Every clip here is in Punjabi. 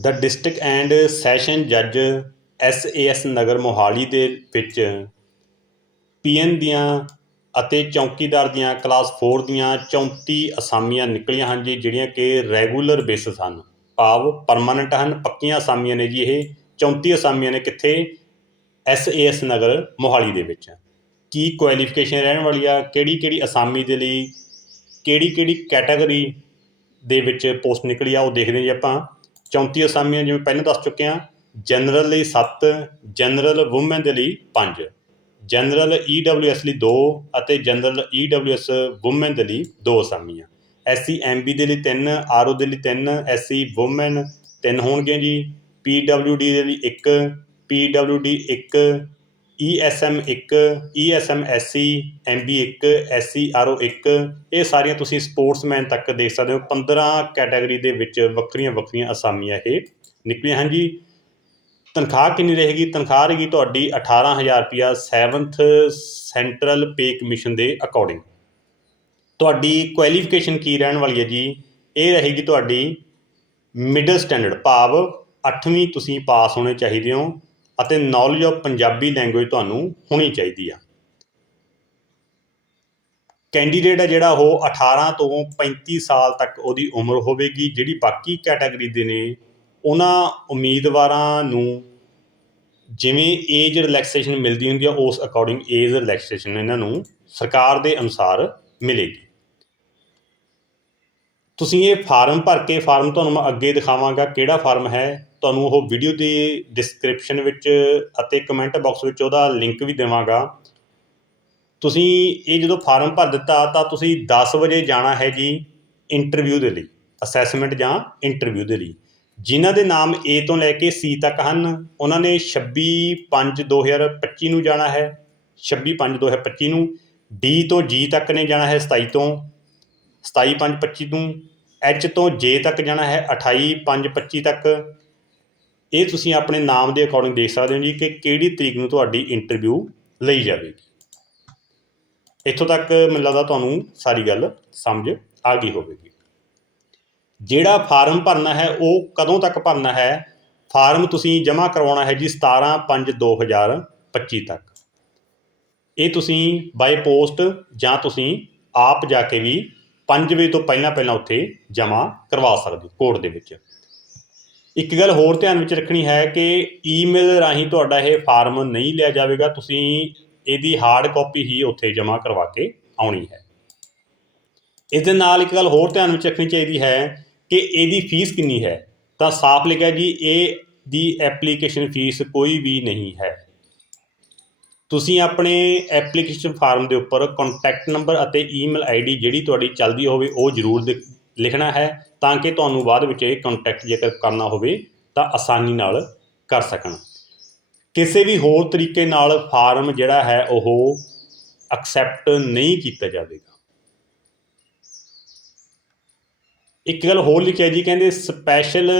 ਦ ਡਿਸਟ੍ਰਿਕਟ ਐਂਡ ਸੈਸ਼ਨ ਜੱਜ ਐਸ ਨਗਰ ਮੋਹਾਲੀ ਦੇ ਵਿੱਚ ਪੀਐਨ ਦੀਆਂ ਅਤੇ ਚੌਕੀਦਾਰ ਦੀਆਂ ਕਲਾਸ 4 ਦੀਆਂ 34 ਅਸਾਮੀਆਂ ਨਿਕਲੀਆਂ ਹਨ ਜੀ, ਜਿਹੜੀਆਂ ਕਿ ਰੈਗੂਲਰ ਬੇਸਿਸ ਹਨ। ਭਾਵ ਪਰਮਾਨੈਂਟ ਹਨ, ਪੱਕੀਆਂ ਅਸਾਮੀਆਂ ਨੇ ਜੀ ਇਹ। 34 ਅਸਾਮੀਆਂ ਨੇ ਕਿੱਥੇ? ਐਸ ਨਗਰ ਮੋਹਾਲੀ ਦੇ ਵਿੱਚ। ਕੀ ਕੁਆਲੀਫਿਕੇਸ਼ਨ ਰਹਿਣ ਵਾਲੀ ਆ? ਕਿਹੜੀ ਕਿਹੜੀ ਅਸਾਮੀ ਦੇ ਲਈ? ਕਿਹੜੀ ਕਿਹੜੀ ਕੈਟਾਗਰੀ ਦੇ ਵਿੱਚ ਪੋਸਟ ਨਿਕਲੀ ਆ? ਉਹ ਦੇਖਦੇ ਹਾਂ ਜੀ ਆਪਾਂ। 34 ਅਸਾਮੀਆਂ ਜਿਵੇਂ ਪਹਿਲਾਂ ਦੱਸ ਚੁੱਕੇ ਆ ਜਨਰਲ ਲਈ 7 ਜਨਰਲ ਵੂਮਨ ਦੇ ਲਈ 5 ਜਨਰਲ ਈਡਬਲਯੂਐਸ ਲਈ 2 ਅਤੇ ਜਨਰਲ ਈਡਬਲਯੂਐਸ ਵੂਮਨ ਦੇ ਲਈ 2 ਅਸਾਮੀਆਂ। ਐਸਸੀ ਐਮਬੀ ਦੇ ਲਈ 3 ਆਰਓ ਦੇ ਲਈ 3 ਐਸਸੀ ਵੂਮਨ 3 ਹੋਣਗੇ ਜੀ ਪੀਡਬਲਯੂਡੀ ਦੇ ਲਈ 1 ਪੀਡਬਲਯੂਡੀ 1 ਈਐਸਐਮ 1 ਬੀ ਇੱਕ ਐਮਬੀ 1 ਐਸਸੀ ਆਰਓ 1 ਇਹ ਸਾਰੀਆਂ ਤੁਸੀਂ ਸਪੋਰਟਸਮੈਨ ਤੱਕ ਦੇਖ ਸਕਦੇ ਹੋ। 15 ਕੈਟਾਗਰੀ ਦੇ ਵਿੱਚ ਵੱਖਰੀਆਂ ਵੱਖਰੀਆਂ ਅਸਾਮੀਆਂ ਇਹ ਨਿਕਲੀਆਂ। ਹਨ ਜੀ ਤਨਖਾਹ ਕਿੰਨੀ ਰਹੇਗੀ? ਤਨਖਾਹ ਰਹੇਗੀ ਤੁਹਾਡੀ 18000 ਰੁਪਿਆ 7th ਸੈਂਟਰਲ ਪੇ ਕਮਿਸ਼ਨ ਦੇ ਅਕੋਰਡਿੰਗ ਤੁਹਾਡੀ ਕੁਆਲੀਫਿਕੇਸ਼ਨ ਕੀ ਰਹਿਣ ਵਾਲੀ ਹੈ ਜੀ? ਇਹ ਰਹੇਗੀ ਤੁਹਾਡੀ ਮਿਡਲ ਸਟੈਂਡਰਡ ਭਾਵ 8ਵੀਂ ਤੁਸੀਂ ਪਾਸ ਹੋਣੇ ਚਾਹੀਦੇ ਹੋ। ਅਤੇ ਨੌਲੇਜ ਆਫ ਪੰਜਾਬੀ ਲੈਂਗੁਏਜ ਤੁਹਾਨੂੰ ਹੋਣੀ ਚਾਹੀਦੀ ਆ। ਕੈਂਡੀਡੇਟ ਆ ਜਿਹੜਾ ਉਹ 18 ਤੋਂ 35 ਸਾਲ ਤੱਕ ਉਹਦੀ ਉਮਰ ਹੋਵੇਗੀ। ਜਿਹੜੀ ਬਾਕੀ ਕੈਟਾਗਰੀ ਦੇ ਨੇ, ਉਹਨਾਂ ਉਮੀਦਵਾਰਾਂ ਨੂੰ ਜਿਵੇਂ ਏਜ ਰਿਲੈਕਸੇਸ਼ਨ ਮਿਲਦੀ ਹੁੰਦੀ ਆ, ਉਸ ਅਕੋਰਡਿੰਗ ਏਜ ਰਿਲੈਕਸੇਸ਼ਨ ਇਹਨਾਂ ਨੂੰ ਸਰਕਾਰ ਦੇ ਅਨੁਸਾਰ ਮਿਲੇਗੀ। ਤੁਸੀਂ ਇਹ ਫਾਰਮ ਭਰ ਕੇ ਫਾਰਮ ਤੁਹਾਨੂੰ ਮੈਂ ਅੱਗੇ ਦਿਖਾਵਾਂਗਾ ਕਿਹੜਾ ਫਾਰਮ ਹੈ। ਤੁਹਾਨੂੰ ਉਹ ਵੀਡੀਓ ਦੀ ਡਿਸਕ੍ਰਿਪਸ਼ਨ ਵਿੱਚ ਅਤੇ ਕਮੈਂਟ ਬਾਕਸ ਵਿੱਚ ਉਹਦਾ ਲਿੰਕ ਵੀ ਦੇਵਾਂਗਾ। ਤੁਸੀਂ ਇਹ ਜਦੋਂ ਫਾਰਮ ਭਰ ਦਿੱਤਾ ਤਾਂ ਤੁਸੀਂ 10 ਵਜੇ ਜਾਣਾ ਹੈ ਜੀ ਇੰਟਰਵਿਊ ਦੇ ਲਈ ਅਸੈਸਮੈਂਟ ਜਾਂ ਇੰਟਰਵਿਊ ਦੇ ਲਈ। ਜਿਨ੍ਹਾਂ ਦੇ ਨਾਮ A ਤੋਂ ਲੈ ਕੇ C ਤੱਕ ਹਨ, ਉਹਨਾਂ ਨੇ 26/5/2025 ਨੂੰ ਜਾਣਾ ਹੈ। 26/5/2025 ਨੂੰ, D ਤੋਂ G ਤੱਕ ਨੇ ਜਾਣਾ ਹੈ 27 ਤੋਂ। 27/5/25 ਨੂੰ H ਤੋਂ ਜੇ ਤੱਕ ਜਾਣਾ ਹੈ 28/5/25 ਤੱਕ। ਇਹ ਤੁਸੀਂ ਆਪਣੇ ਨਾਮ ਦੇ ਅਕੋਰਡਿੰਗ ਦੇਖ ਸਕਦੇ ਹੋ ਜੀ ਕਿ ਕਿਹੜੀ ਤਰੀਕ ਨੂੰ ਤੁਹਾਡੀ ਇੰਟਰਵਿਊ ਲਈ ਜਾਵੇਗੀ। ਇੱਥੋਂ ਤੱਕ ਮੈਨੂੰ ਲੱਗਦਾ ਤੁਹਾਨੂੰ ਸਾਰੀ ਗੱਲ ਸਮਝ ਆ ਗਈ ਹੋਵੇਗੀ। ਜਿਹੜਾ ਫਾਰਮ ਭਰਨਾ ਹੈ, ਉਹ ਕਦੋਂ ਤੱਕ ਭਰਨਾ ਹੈ? ਫਾਰਮ ਤੁਸੀਂ ਜਮ੍ਹਾਂ ਕਰਵਾਉਣਾ ਹੈ ਜੀ 17/5/2025 ਤੱਕ। ਇਹ ਤੁਸੀਂ ਬਾਈ ਪੋਸਟ ਜਾਂ ਤੁਸੀਂ ਆਪ ਜਾ ਕੇ ਵੀ 5 ਵਜੇ ਤੋਂ ਪਹਿਲਾਂ ਪਹਿਲਾਂ ਉੱਥੇ ਜਮ੍ਹਾਂ ਕਰਵਾ ਸਕਦੇ ਹੋ ਕੋਰਟ ਦੇ ਵਿੱਚ। ਇੱਕ ਗੱਲ ਹੋਰ ਧਿਆਨ ਵਿੱਚ ਰੱਖਣੀ ਹੈ ਕਿ ਈਮੇਲ ਰਾਹੀਂ ਤੁਹਾਡਾ ਇਹ ਫਾਰਮ ਨਹੀਂ ਲਿਆ ਜਾਵੇਗਾ, ਤੁਸੀਂ ਇਹਦੀ ਹਾਰਡ ਕਾਪੀ ਹੀ ਉੱਥੇ ਜਮ੍ਹਾਂ ਕਰਵਾ ਕੇ ਆਉਣੀ ਹੈ। ਇਸ ਦੇ ਨਾਲ ਇੱਕ ਗੱਲ ਹੋਰ ਧਿਆਨ ਵਿੱਚ ਰੱਖਣੀ ਚਾਹੀਦੀ ਹੈ ਕਿ ਇਹਦੀ ਫੀਸ ਕਿੰਨੀ ਹੈ। ਤਾਂ ਸਾਫ਼ ਲਿਖਿਆ ਜੀ, ਇਹ ਦੀ ਐਪਲੀਕੇਸ਼ਨ ਫੀਸ ਕੋਈ ਵੀ ਨਹੀਂ ਹੈ। ਤੁਸੀਂ ਆਪਣੇ ਐਪਲੀਕੇਸ਼ਨ ਫਾਰਮ ਦੇ ਉੱਪਰ ਕੰਟੈਕਟ ਨੰਬਰ ਅਤੇ ਈਮੇਲ ਆਈਡੀ ਜਿਹੜੀ ਤੁਹਾਡੀ ਚੱਲਦੀ ਹੋਵੇ, ਉਹ ਜ਼ਰੂਰ ਲਿਖ- ਲਿਖਣਾ ਹੈ, ਤਾਂ ਕਿ ਤੁਹਾਨੂੰ ਬਾਅਦ ਵਿੱਚ ਇਹ ਕੰਟੈਕਟ ਜੇਕਰ ਕਰਨਾ ਹੋਵੇ, ਤਾਂ ਆਸਾਨੀ ਨਾਲ ਕਰ ਸਕਣ। ਕਿਸੇ ਵੀ ਹੋਰ ਤਰੀਕੇ ਨਾਲ ਫਾਰਮ ਜਿਹੜਾ ਹੈ, ਉਹ ਐਕਸੈਪਟ ਨਹੀਂ ਕੀਤਾ ਜਾਵੇਗਾ। ਇੱਕ ਗੱਲ ਹੋਰ ਲਿਖਿਆ ਜੀ, ਕਹਿੰਦੇ special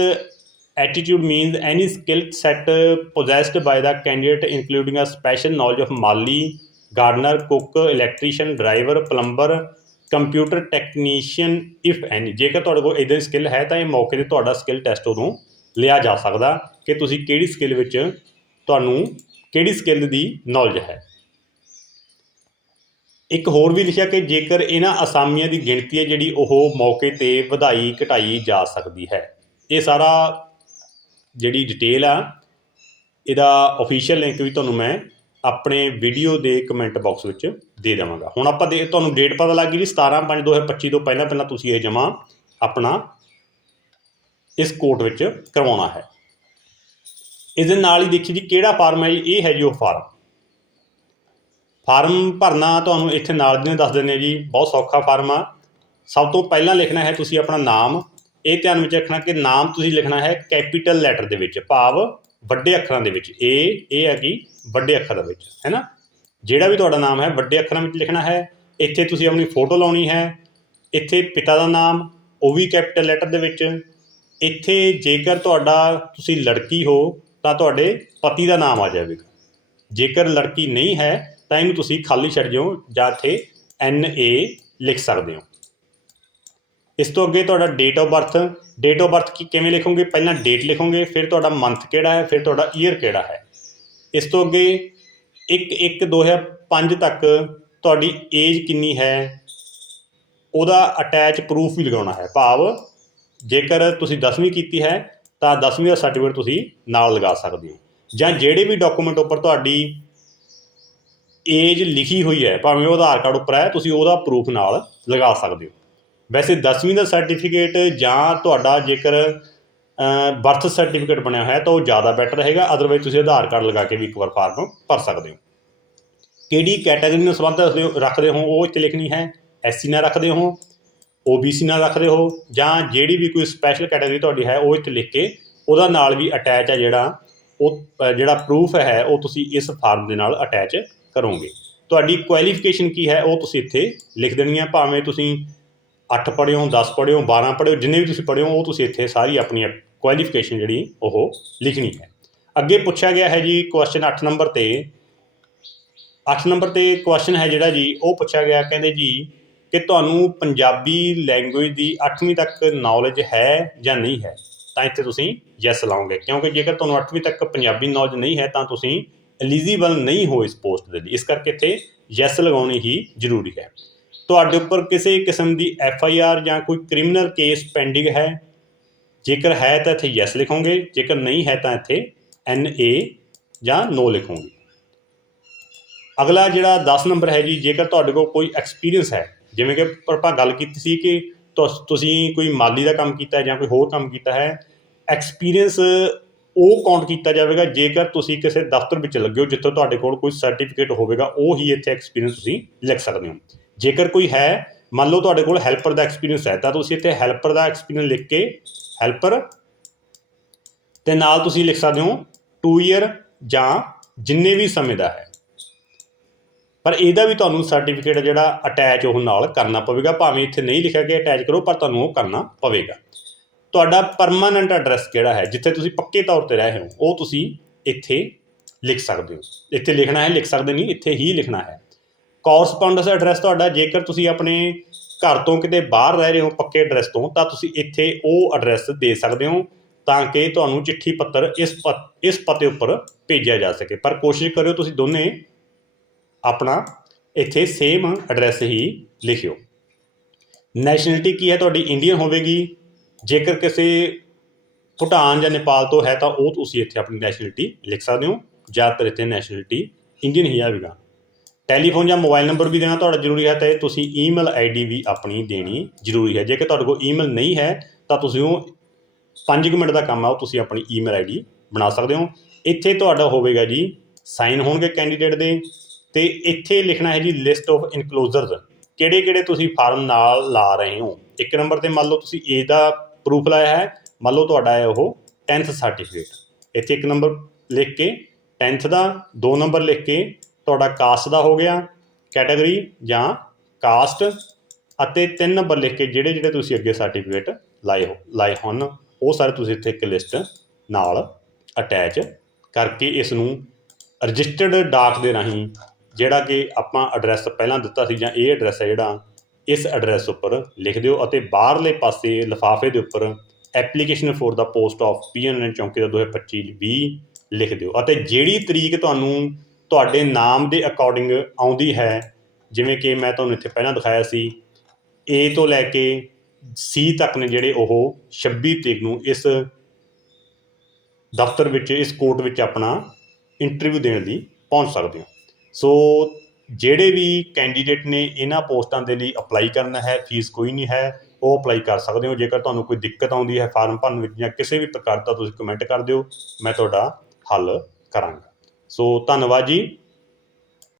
attitude means any skill set possessed by the candidate, including a special knowledge of ਮਾਲੀ gardener cook electrician driver plumber computer technician if any ਜੇਕਰ ਤੁਹਾਡੇ ਕੋਲ ਇਦਾਂ ਦੀ ਸਕਿੱਲ ਹੈ, ਤਾਂ ਇਹ ਮੌਕੇ ਤੇ ਤੁਹਾਡਾ ਸਕਿੱਲ ਟੈਸਟ ਉਦੋਂ ਲਿਆ ਜਾ ਸਕਦਾ ਕਿ ਤੁਸੀਂ ਕਿਹੜੀ ਸਕਿੱਲ ਵਿੱਚ ਤੁਹਾਨੂੰ ਕਿਹੜੀ ਸਕਿੱਲ ਦੀ ਨੌਲੇਜ ਹੈ। ਇੱਕ ਹੋਰ ਵੀ ਲਿਖਿਆ ਕਿ ਜੇਕਰ ਇਹਨਾਂ ਅਸਾਮੀਆਂ ਦੀ ਗਿਣਤੀ ਹੈ, ਜਿਹੜੀ ਉਹ ਮੌਕੇ ਤੇ ਵਧਾਈ ਘਟਾਈ ਜਾ ਸਕਦੀ ਹੈ। ਇਹ ਸਾਰਾ ਜਿਹੜੀ ਡਿਟੇਲ ਆ, ਇਹਦਾ ਅਫੀਸ਼ੀਅਲ ਲਿੰਕ ਵੀ ਤੁਹਾਨੂੰ ਮੈਂ ਆਪਣੇ ਵੀਡੀਓ ਦੇ ਕਮੈਂਟ ਬਾਕਸ ਵਿੱਚ ਦੇ ਦੇਵਾਂਗਾ। ਹੁਣ ਆਪਾਂ ਦੇ, ਤੁਹਾਨੂੰ ਡੇਟ ਪਤਾ ਲੱਗ ਗਈ ਜੀ 17/5/2025 ਤੋਂ ਪਹਿਲਾਂ ਪਹਿਲਾਂ ਤੁਸੀਂ ਇਹ ਜਮ੍ਹਾਂ ਆਪਣਾ ਇਸ ਕੋਰਟ ਵਿੱਚ ਕਰਵਾਉਣਾ ਹੈ। ਇਸ ਦੇ ਨਾਲ ਹੀ ਦੇਖੀ ਜੀ, ਕਿਹੜਾ ਫਾਰਮ ਹੈ ਜੀ? ਇਹ ਹੈ ਜੀ ਉਹ ਫਾਰਮ ਫਾਰਮ ਭਰਨਾ ਤੁਹਾਨੂੰ ਇੱਥੇ ਨਾਲ ਦੀ ਦੱਸ ਦਿੰਦੇ ਜੀ, ਬਹੁਤ ਸੌਖਾ ਫਾਰਮ ਆ। ਸਭ ਤੋਂ ਪਹਿਲਾਂ ਲਿਖਣਾ ਹੈ ਤੁਸੀਂ ਆਪਣਾ ਨਾਮ ਇਹ ਧਿਆਨ ਵਿੱਚ ਰੱਖਣਾ ਕਿ ਨਾਮ ਤੁਸੀਂ ਲਿਖਣਾ ਹੈ ਕੈਪੀਟਲ ਲੈਟਰ ਦੇ ਵਿੱਚ, ਭਾਵ ਵੱਡੇ ਅੱਖਰਾਂ ਦੇ ਵਿੱਚ ਏ ਇਹ ਹੈ ਕਿ ਵੱਡੇ ਅੱਖਰਾਂ ਦੇ ਵਿੱਚ, ਹੈ ਨਾ? ਜਿਹੜਾ ਵੀ ਤੁਹਾਡਾ ਨਾਮ ਹੈ, ਵੱਡੇ ਅੱਖਰਾਂ ਵਿੱਚ ਲਿਖਣਾ ਹੈ, ਇੱਥੇ ਤੁਸੀਂ ਆਪਣੀ ਫੋਟੋ ਲਾਉਣੀ ਹੈ, ਇੱਥੇ ਪਿਤਾ ਦਾ ਨਾਮ, ਉਹ ਵੀ ਕੈਪੀਟਲ ਲੈਟਰ ਦੇ ਵਿੱਚ, ਇੱਥੇ ਜੇਕਰ ਤੁਹਾਡਾ ਤੁਸੀਂ ਲੜਕੀ ਹੋ, ਤਾਂ ਤੁਹਾਡੇ ਪਤੀ ਦਾ ਨਾਮ ਆ ਜਾਵੇਗਾ। ਜੇਕਰ ਲੜਕੀ ਨਹੀਂ ਹੈ, ਤਾਂ ਇਹਨੂੰ ਤੁਸੀਂ ਖਾਲੀ ਛੱਡ ਦਿਓ ਜਾਂ ਇੱਥੇ ਐਨ ਏ ਲਿਖ ਸਕਦੇ ਹੋ। ਇਸ ਤੋਂ ਅੱਗੇ ਤੁਹਾਡਾ date of birth date of birth ਕੀ ਕਿਵੇਂ ਲਿਖੋਗੇ? ਪਹਿਲਾਂ ਡੇਟ ਲਿਖੋਗੇ, ਫਿਰ ਤੁਹਾਡਾ ਮੰਥ ਕਿਹੜਾ ਹੈ, ਫਿਰ ਤੁਹਾਡਾ ਈਅਰ ਕਿਹੜਾ ਹੈ? ਇਸ ਤੋਂ ਅੱਗੇ 1 1 2005 ਤੱਕ ਤੁਹਾਡੀ ਏਜ ਕਿੰਨੀ ਹੈ? ਉਹਦਾ ਅਟੈਚ ਪ੍ਰੂਫ ਵੀ ਲਗਾਉਣਾ ਹੈ, ਭਾਵ ਜੇਕਰ ਤੁਸੀਂ 10ਵੀਂ ਕੀਤੀ ਹੈ, ਤਾਂ 10ਵੀਂ ਦਾ ਸਰਟੀਫਿਕੇਟ ਤੁਸੀਂ ਨਾਲ ਲਗਾ ਸਕਦੇ ਹੋ। ਜਾਂ ਜਿਹੜੇ ਵੀ ਡਾਕੂਮੈਂਟ ਉੱਪਰ ਤੁਹਾਡੀ ਏਜ ਲਿਖੀ ਹੋਈ ਹੈ, ਭਾਵੇਂ ਉਹ ਆਧਾਰ ਕਾਰਡ ਉੱਪਰ ਹੈ, ਤੁਸੀਂ ਉਹਦਾ ਪ੍ਰੂਫ ਨਾਲ ਲਗਾ ਸਕਦੇ ਹੋ। ਵੈਸੇ 10ਵੀਂ ਦਾ ਸਰਟੀਫਿਕੇਟ ਜਾਂ ਤੁਹਾਡਾ ਜੇਕਰ ਬਰਥ ਸਰਟੀਫਿਕੇਟ ਬਣਿਆ ਹੋਇਆ, ਤਾਂ ਉਹ ਜ਼ਿਆਦਾ ਬੈਟਰ ਹੈਗਾ ਅਦਰਵਾਈਜ਼ ਤੁਸੀਂ ਆਧਾਰ ਕਾਰਡ ਲਗਾ ਕੇ ਵੀ ਇੱਕ ਵਾਰ ਫਾਰਮ ਭਰ ਸਕਦੇ ਹੋ। ਕਿਹੜੀ ਕੈਟਾਗਰੀ ਨਾਲ ਸੰਬੰਧ ਰੱਖਦੇ ਹੋ ਰੱਖਦੇ ਹੋ, ਉਹ ਇੱਥੇ ਲਿਖਣੀ ਹੈ। ਐਸਸੀ ਨਾਲ ਰੱਖਦੇ ਹੋ OBC ਨਾਲ ਰੱਖਦੇ ਹੋ, ਜਾਂ ਜਿਹੜੀ ਵੀ ਕੋਈ ਸਪੈਸ਼ਲ ਕੈਟਾਗਰੀ ਤੁਹਾਡੀ ਹੈ, ਉਹ ਇੱਥੇ ਲਿਖ ਕੇ ਉਹਦਾ ਨਾਲ ਵੀ ਅਟੈਚ ਹੈ ਜਿਹੜਾ, ਉਹ ਜਿਹੜਾ ਪ੍ਰੂਫ ਹੈ, ਉਹ ਤੁਸੀਂ ਇਸ ਫਾਰਮ ਦੇ ਨਾਲ ਅਟੈਚ ਕਰੋਗੇ। ਤੁਹਾਡੀ ਕੁਆਲੀਫਿਕੇਸ਼ਨ ਕੀ ਹੈ, ਉਹ ਤੁਸੀਂ ਇੱਥੇ ਲਿਖ ਦੇਣੀ ਹੈ, ਭਾਵੇਂ ਤੁਸੀਂ 8 ਪੜ੍ਹੇ ਹੋ 10 ਪੜ੍ਹੇ ਹੋ 12 ਪੜ੍ਹੇ ਜਿੰਨੇ ਵੀ ਤੁਸੀਂ ਪੜ੍ਹਿਓ, ਉਹ ਤੁਸੀਂ ਇੱਥੇ ਸਾਰੀ ਆਪਣੀ ਕੁਆਲੀਫਿਕੇਸ਼ਨ ਜਿਹੜੀ ਉਹ ਲਿਖਣੀ ਹੈ। ਅੱਗੇ ਪੁੱਛਿਆ ਗਿਆ ਹੈ ਜੀ ਕੁਐਸਚਨ 8 ਨੰਬਰ ਤੇ। 8 ਨੰਬਰ ਤੇ ਕੁਐਸਚਨ ਹੈ ਜਿਹੜਾ ਜੀ, ਉਹ ਪੁੱਛਿਆ ਗਿਆ, ਕਹਿੰਦੇ ਜੀ ਕਿ ਤੁਹਾਨੂੰ ਪੰਜਾਬੀ ਲੈਂਗੁਏਜ ਦੀ 8ਵੀਂ ਤੱਕ ਨੌਲੇਜ ਹੈ ਜਾਂ ਨਹੀਂ ਹੈ? ਤਾਂ ਇੱਥੇ ਤੁਸੀਂ ਯੈਸ ਲਾਓਗੇ, ਕਿਉਂਕਿ ਜੇਕਰ ਤੁਹਾਨੂੰ 8ਵੀਂ ਤੱਕ ਪੰਜਾਬੀ ਨੌਲੇਜ ਨਹੀਂ ਹੈ, ਤਾਂ ਤੁਸੀਂ ਐਲੀਜੀਬਲ ਨਹੀਂ ਹੋ ਇਸ ਪੋਸਟ ਦੇ ਲਈ। ਇਸ ਕਰਕੇ ਇੱਥੇ ਯੈਸ ਲਗਾਉਣੀ ਹੀ ਜ਼ਰੂਰੀ ਹੈ। ਤੁਹਾਡੇ ਉੱਪਰ ਕਿਸੇ ਕਿਸਮ ਦੀ ਐਫ ਆਈ ਆਰ ਜਾਂ ਕੋਈ ਕ੍ਰਿਮੀਨਲ ਕੇਸ ਪੈਂਡਿੰਗ ਹੈ? ਜੇਕਰ ਹੈ ਤਾਂ ਇੱਥੇ ਯੈਸ ਲਿਖੋਗੇ, ਜੇਕਰ ਨਹੀਂ ਹੈ ਤਾਂ ਇੱਥੇ ਐਨ ਏ ਜਾਂ ਨੋ ਲਿਖੋਗੇ। ਅਗਲਾ ਜਿਹੜਾ 10 ਨੰਬਰ ਹੈ ਜੀ, ਜੇਕਰ ਤੁਹਾਡੇ ਕੋਲ ਕੋਈ ਐਕਸਪੀਰੀਅੰਸ ਹੈ, ਜਿਵੇਂ ਕਿ ਆਪਾਂ ਗੱਲ ਕੀਤੀ ਸੀ ਕਿ ਤੁਸੀਂ ਕੋਈ ਮਾਲੀ ਦਾ ਕੰਮ ਕੀਤਾ ਹੈ ਜਾਂ ਕੋਈ ਹੋਰ ਕੰਮ ਕੀਤਾ ਹੈ, ਐਕਸਪੀਰੀਅੰਸ ਉਹ ਕਾਊਂਟ ਕੀਤਾ ਜਾਵੇਗਾ, ਜੇਕਰ ਤੁਸੀਂ ਕਿਸੇ ਦਫ਼ਤਰ ਵਿੱਚ ਲੱਗੇ ਹੋ, ਜਿੱਥੋਂ ਤੁਹਾਡੇ ਕੋਲ ਕੋਈ ਸਰਟੀਫਿਕੇਟ ਹੋਵੇਗਾ, ਉਹ ਹੀ ਇੱਥੇ ਐਕਸਪੀਰੀਅੰਸ ਤੁਸੀਂ ਲਿਖ ਸਕਦੇ ਹੋ। ਜੇਕਰ ਕੋਈ ਹੈ, ਮੰਨ ਲਓ ਤੁਹਾਡੇ ਕੋਲ ਹੈਲਪਰ ਦਾ ਐਕਸਪੀਰੀਅੰਸ ਹੈ, ਤਾਂ ਤੁਸੀਂ ਇੱਥੇ ਹੈਲਪਰ ਦਾ ਐਕਸਪੀਰੀਅੰਸ ਲਿਖ ਕੇ ਹੈਲਪਰ ਤੇ ਨਾਲ ਤੁਸੀਂ ਲਿਖ ਸਕਦੇ ਹੋ 2 ਇਅਰ ਜਾਂ ਜਿੰਨੇ ਵੀ ਸਮੇਂ ਦਾ ਹੈ। ਪਰ ਇਹਦਾ ਵੀ ਤੁਹਾਨੂੰ ਸਰਟੀਫਿਕੇਟ ਜਿਹੜਾ ਅਟੈਚ ਉਹ ਨਾਲ ਕਰਨਾ ਪਵੇਗਾ, ਭਾਵੇਂ ਇੱਥੇ ਨਹੀਂ ਲਿਖਿਆ ਕਿ ਅਟੈਚ ਕਰੋ, ਪਰ ਤੁਹਾਨੂੰ ਉਹ ਕਰਨਾ ਪਵੇਗਾ। ਤੁਹਾਡਾ ਪਰਮਾਨੈਂਟ ਐਡਰੈਸ ਕਿਹੜਾ ਹੈ? ਜਿੱਥੇ ਤੁਸੀਂ ਪੱਕੇ ਤੌਰ ਤੇ ਰਹੇ ਹੋ, ਉਹ ਤੁਸੀਂ ਇੱਥੇ ਲਿਖ ਸਕਦੇ ਹੋ। ਇੱਥੇ ਲਿਖਣਾ ਹੈ, ਲਿਖ ਸਕਦੇ ਨਹੀਂ, ਇੱਥੇ ਹੀ ਲਿਖਣਾ ਹੈ। ਕੋਰਸਪੌਂਡੈਂਸ ਐਡਰੈਸ ਤੁਹਾਡਾ, ਜੇਕਰ ਤੁਸੀਂ ਆਪਣੇ ਘਰ ਤੋਂ ਕਿਤੇ ਬਾਹਰ ਰਹਿ ਰਹੇ ਹੋ ਪੱਕੇ ਐਡਰੈਸ ਤੋਂ, ਤਾਂ ਤੁਸੀਂ ਇੱਥੇ ਉਹ ਐਡਰੈਸ ਦੇ ਸਕਦੇ ਹੋ, ਤਾਂ ਕਿ ਤੁਹਾਨੂੰ ਚਿੱਠੀ ਪੱਤਰ ਇਸ ਪ- ਇਸ ਪਤੇ ਉੱਪਰ ਭੇਜਿਆ ਜਾ ਸਕੇ। ਪਰ ਕੋਸ਼ਿਸ਼ ਕਰਿਓ ਤੁਸੀਂ ਦੋਨੇ ਆਪਣਾ ਇੱਥੇ ਸੇਮ ਐਡਰੈਸ ਹੀ ਲਿਖਿਓ। ਨੈਸ਼ਨੈਲਿਟੀ ਕੀ ਹੈ ਤੁਹਾਡੀ? ਇੰਡੀਅਨ ਹੋਵੇਗੀ। ਜੇਕਰ ਕਿਸੇ ਭੂਟਾਨ ਜਾਂ ਨੇਪਾਲ ਤੋਂ ਹੈ ਤਾਂ ਉਹ ਤੁਸੀਂ ਇੱਥੇ ਆਪਣੀ ਨੈਸ਼ਨੈਲਿਟੀ ਲਿਖ ਸਕਦੇ ਹੋ। ਜ਼ਿਆਦਾਤਰ ਇੱਥੇ ਨੈਸ਼ਨੈਲਿਟੀ ਇੰਡੀਅਨ ਹੀ ਆਵੇਗਾ। ਟੈਲੀਫੋਨ ਜਾਂ ਮੋਬਾਈਲ ਨੰਬਰ ਵੀ ਦੇਣਾ ਤੁਹਾਡਾ ਜ਼ਰੂਰੀ ਹੈ ਤੇ ਤੁਸੀਂ ਈਮੇਲ ਆਈਡੀ ਵੀ ਆਪਣੀ ਦੇਣੀ ਜ਼ਰੂਰੀ ਹੈ। ਜੇਕਰ ਤੁਹਾਡੇ ਕੋਲ ਈਮੇਲ ਨਹੀਂ ਹੈ, ਤਾਂ ਤੁਸੀਂ ਉਹ 5 ਮਿੰਟ ਦਾ ਕੰਮ ਆ, ਉਹ ਤੁਸੀਂ ਆਪਣੀ ਈਮੇਲ ਆਈਡੀ ਬਣਾ ਸਕਦੇ ਹੋ। ਇੱਥੇ ਤੁਹਾਡਾ ਹੋਵੇਗਾ ਜੀ ਸਾਈਨ ਹੋਣਗੇ ਕੈਂਡੀਡੇਟ ਦੇ ਤੇ ਇੱਥੇ ਲਿਖਣਾ ਹੈ ਜੀ ਲਿਸਟ ਆਫ ਇਨਕਲੋਜ਼ਰਸ। ਕਿਹੜੇ ਕਿਹੜੇ ਤੁਸੀਂ ਫਾਰਮ ਨਾਲ ਲਾ ਰਹੇ ਹੋ? ਇੱਕ ਨੰਬਰ ਤੇ ਮੰਨ ਲਓ ਤੁਸੀਂ ਏਜ ਦਾ ਪ੍ਰੂਫ ਲਾਇਆ ਹੈ, ਮੰਨ ਲਓ ਤੁਹਾਡਾ ਹੈ ਉਹ 10th ਸਰਟੀਫਿਕੇਟ। ਇੱਥੇ ਇੱਕ ਨੰਬਰ ਲਿਖ ਕੇ 10th ਦਾ ਦੋ ਨੰਬਰ ਲਿਖ ਕੇ ਤੁਹਾਡਾ ਕਾਸਟ ਦਾ ਹੋ ਗਿਆ ਕੈਟਾਗਰੀ ਜਾਂ ਕਾਸਟ ਅਤੇ ਤਿੰਨ ਨੰਬਰ ਲਿਖ ਕੇ ਜਿਹੜੇ ਜਿਹੜੇ ਤੁਸੀਂ ਅੱਗੇ ਸਰਟੀਫਿਕੇਟ ਲਾਏ ਹੋ, ਲਾਏ ਹਨ ਉਹ ਸਾਰੇ ਤੁਸੀਂ ਇੱਥੇ ਇੱਕ ਲਿਸਟ ਨਾਲ ਅਟੈਚ ਕਰਕੇ ਇਸ ਨੂੰ ਰਜਿਸਟਰਡ ਡਾਕ ਦੇ ਰਾਹੀਂ ਜਿਹੜਾ ਕਿ ਆਪਾਂ ਐਡਰੈਸ ਪਹਿਲਾਂ ਦਿੱਤਾ ਸੀ ਜਾਂ ਇਹ ਐਡਰੈਸ ਹੈ ਜਿਹੜਾ, ਇਸ ਐਡਰੈਸ ਉੱਪਰ ਲਿਖ ਦਿਓ ਅਤੇ ਬਾਹਰਲੇ ਪਾਸੇ ਲਿਫਾਫੇ ਦੇ ਉੱਪਰ ਐਪਲੀਕੇਸ਼ਨ ਫੋਰ ਦਾ ਪੋਸਟ ਆਫ ਪੀਐਨ ਚੌਂਕੀ ਦਾ 2025 ਵੀ ਲਿਖ ਦਿਓ ਅਤੇ ਜਿਹੜੀ ਤਰੀਕ ਤੁਹਾਨੂੰ ਤੁਹਾਡੇ ਨਾਮ ਦੇ ਅਕੋਰਡਿੰਗ ਆਉਂਦੀ ਹੈ। ਜਿਵੇਂ ਕਿ ਮੈਂ ਤੁਹਾਨੂੰ ਇੱਥੇ ਪਹਿਲਾਂ ਦਿਖਾਇਆ ਸੀ। ਏ ਤੋਂ ਲੈ ਕੇ ਸੀ ਤੱਕ ਨੇ ਜਿਹੜੇ ਉਹ 26 ਤਰੀਕ ਨੂੰ ਇਸ ਦਫ਼ਤਰ ਵਿੱਚ, ਇਸ ਕੋਰਟ ਵਿੱਚ ਆਪਣਾ ਇੰਟਰਵਿਊ ਦੇਣ ਲਈ ਪਹੁੰਚ ਸਕਦੇ ਹੋ। ਸੋ ਜਿਹੜੇ ਵੀ ਕੈਂਡੀਡੇਟ ਨੇ ਇਹਨਾਂ ਪੋਸਟਾਂ ਦੇ ਲਈ ਅਪਲਾਈ ਕਰਨਾ ਹੈ ਫੀਸ ਕੋਈ ਨਹੀਂ ਹੈ, ਉਹ ਅਪਲਾਈ ਕਰ ਸਕਦੇ ਹੋ। ਜੇਕਰ ਤੁਹਾਨੂੰ ਕੋਈ ਦਿੱਕਤ ਆਉਂਦੀ ਹੈ ਫਾਰਮ ਭਰਨ ਵਿੱਚ ਜਾਂ ਕਿਸੇ ਵੀ ਪ੍ਰਕਾਰ ਦਾ ਤੁਸੀਂ ਕਮੈਂਟ ਕਰ ਦਿਓ, ਮੈਂ ਤੁਹਾਡਾ ਹੱਲ ਕਰਾਂਗਾ। ਸੋ ਧੰਨਵਾਦ ਜੀ।